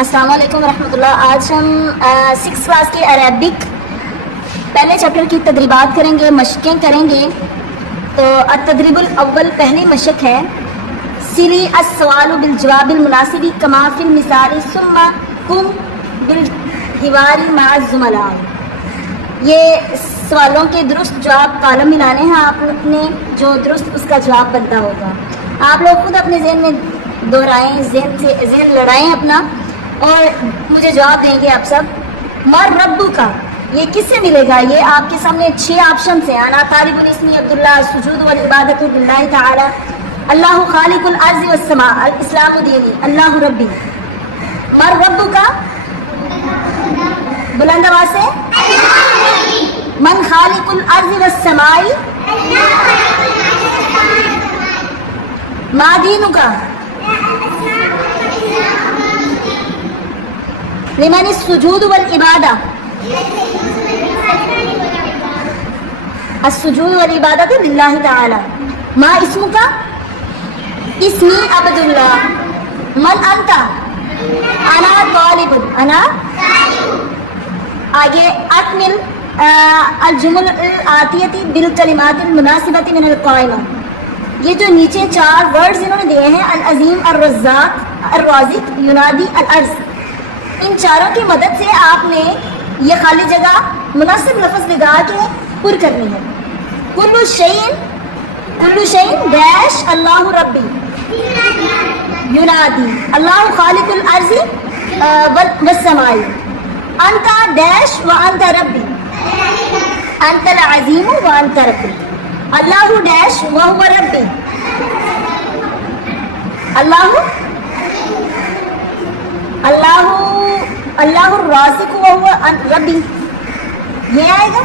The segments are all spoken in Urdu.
السلام علیکم ورحمۃ اللہ. آج ہم 6 کلاس کے عربک پہلے چیپٹر کی تدریبات کریں گے، مشقیں کریں گے. تو التدریب الاول پہلی مشق ہے سلی السوال بالجواب المناسب کما فی المثال ثم قم بالحوار مع الزملاء. یہ سوالوں کے درست جواب کالم ملانے ہیں آپ لوگ نے، جو درست اس کا جواب بنتا ہوگا. آپ لوگ خود اپنے ذہن میں دہرائیں، ذہن لڑائیں اپنا اور مجھے جواب دیں گے آپ سب. مر ربو کا یہ کس سے ملے گا؟ یہ آپ کے سامنے 6 آپشنس ہیں. انا طالب الاسمی عبداللہ، السجود والعبادت للہ تعالی، اللہ خالق الارض والسماء، الاسلام دینی، اللہ ربی. مر ربو کا بلند آواز سے. من خالق الارض والسماء، ما دینو کا. لمن السجود والعبادہ، السجود والعبادت للہ تعالی. ما اسم کا، اسمی عبداللہ. من انت، انا طالب، انا. آگے اکمل الجمل الآتیہ بالکلمات المناسبۃ من القائمہ. یہ جو نیچے 4 ورڈز انہوں نے دیے ہیں، العظیم، الرزاق، الرازق، ینادی، الارض، ان چاروں کی مدد سے آپ نے یہ خالی جگہ مناسب لفظ لگا کے پر کرنی ہے. کل شیء ڈیش اللہ ربی ینادی، اللہ خالق الارض والسماء، انت ڈیش وانت ربی، انت العظیم وانت ربی، اللہ ڈیش وہو ربی، اللہ الرازق وہو ربی. یہ آئے گا.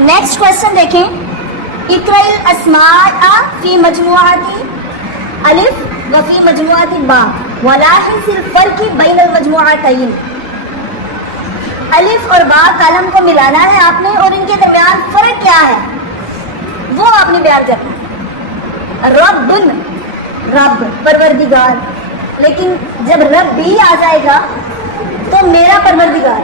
نیکسٹ کوشچن دیکھیں. اقرأ الاسماء فی مجموعۃ الف و فی مجموعۃ با ولاحظ الفرق بین المجموعتین. الف اور با کالم کو ملانا ہے آپ نے اور ان کے درمیان فرق کیا ہے وہ آپ نے بیان کرنا ہے. رب پروردگار، لیکن جب رب بھی آ جائے گا تو میرا پروردگار